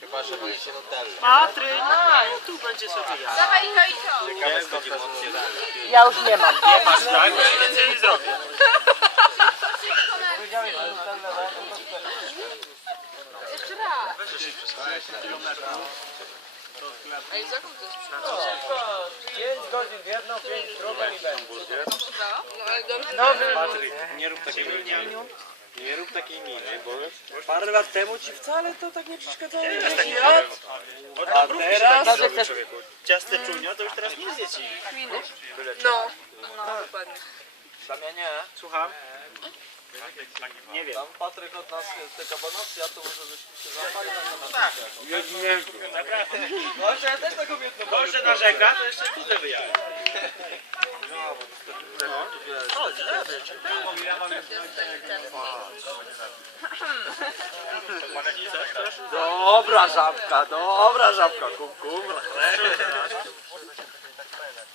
Chyba, że będzie Nutella. Patryk, tu będzie sobie jadł. Dawaj to i to. Ciekawe skąd Nutella. Ja już nie mam. Masz tak? Więcej nie zrobię. Jeszcze raz. Ej, za kogo to jest przygotowane? 5 godzin w jedną, 5 w drugą i będzie. No ale dobrze. Nowy Patryk, nie rób takiej miny. Nie rób takiej miny, bo... Parę lat temu ci wcale to tak nie przeszkadzało. A teraz? Dobrze chcesz Ciasteczunio to już teraz nie zjeci. No. No, dokładnie. Damianie, Słucham? Nie wiem. tam Patryk od nas te kabanosy, a to może byśmy się zapali na Tak. kanapkę. No ja też taką jedną Boże narzeka, to jeszcze tutaj wyjadę. Dobra żabka, dobra żabka, kum, kum,